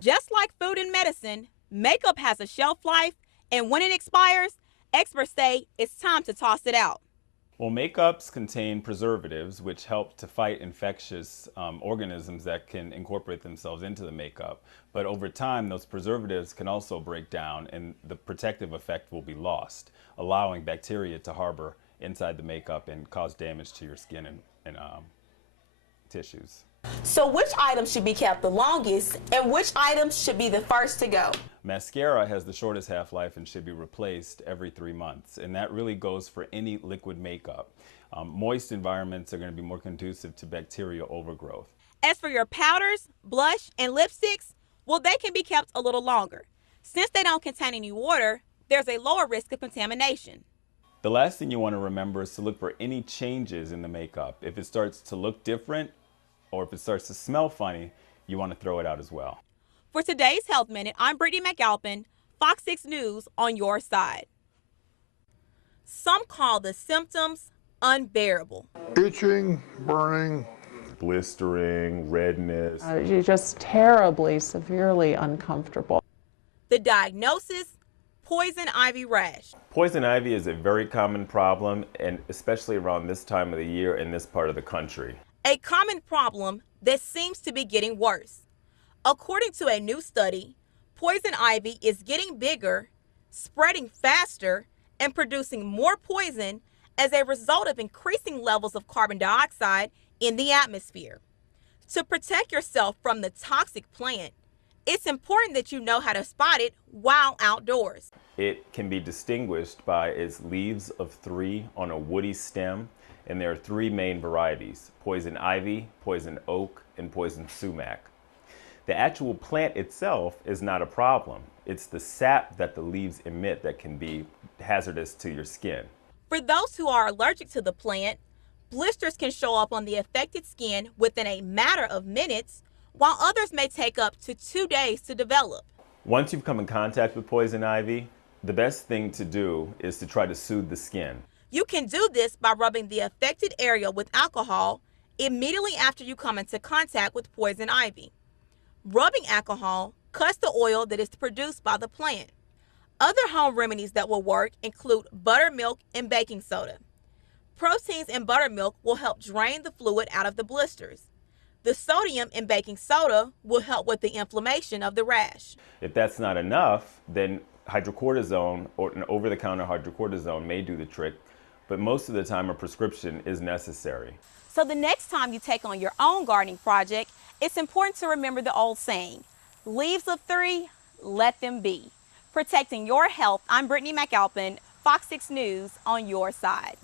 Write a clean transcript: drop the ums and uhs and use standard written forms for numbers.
Just like food and medicine, makeup has a shelf life, and when it expires, experts say it's time to toss it out. Well, makeups contain preservatives, which help to fight infectious organisms that can incorporate themselves into the makeup. But over time, those preservatives can also break down and the protective effect will be lost, allowing bacteria to harbor inside the makeup and cause damage to your skin and tissues. So which items should be kept the longest and which items should be the first to go? Mascara has the shortest half-life and should be replaced every 3 months, and that really goes for any liquid makeup. Moist environments are going to be more conducive to bacterial overgrowth. As for your powders, blush, and lipsticks, well, they can be kept a little longer. Since they don't contain any water, there's a lower risk of contamination. The last thing you want to remember is to look for any changes in the makeup. If it starts to look different or if it starts to smell funny, you want to throw it out as well. For today's Health Minute, I'm Brittany McAlpin, Fox 6 News on your side. Some call the symptoms unbearable. Itching, burning, Blistering, redness. You're just terribly, severely uncomfortable. The diagnosis, poison ivy rash. Poison ivy is a very common problem, and especially around this time of the year in this part of the country. A common problem that seems to be getting worse. According to a new study, poison ivy is getting bigger, spreading faster, and producing more poison as a result of increasing levels of carbon dioxide in the atmosphere. To protect yourself from the toxic plant, it's important that you know how to spot it while outdoors. It can be distinguished by its leaves of 3 on a woody stem, and there are 3 main varieties: poison ivy, poison oak, and poison sumac. The actual plant itself is not a problem. It's the sap that the leaves emit that can be hazardous to your skin. For those who are allergic to the plant, blisters can show up on the affected skin within a matter of minutes, while others may take up to 2 days to develop. Once you've come in contact with poison ivy, the best thing to do is to try to soothe the skin. You can do this by rubbing the affected area with alcohol immediately after you come into contact with poison ivy. Rubbing alcohol cuts the oil that is produced by the plant. Other home remedies that will work include buttermilk and baking soda. Proteins in buttermilk will help drain the fluid out of the blisters. The sodium in baking soda will help with the inflammation of the rash. If that's not enough, then hydrocortisone or an over-the-counter hydrocortisone may do the trick, but most of the time a prescription is necessary. So the next time you take on your own gardening project, it's important to remember the old saying, leaves of 3, let them be. Protecting your health, I'm Brittany McAlpin, Fox 6 News on your side.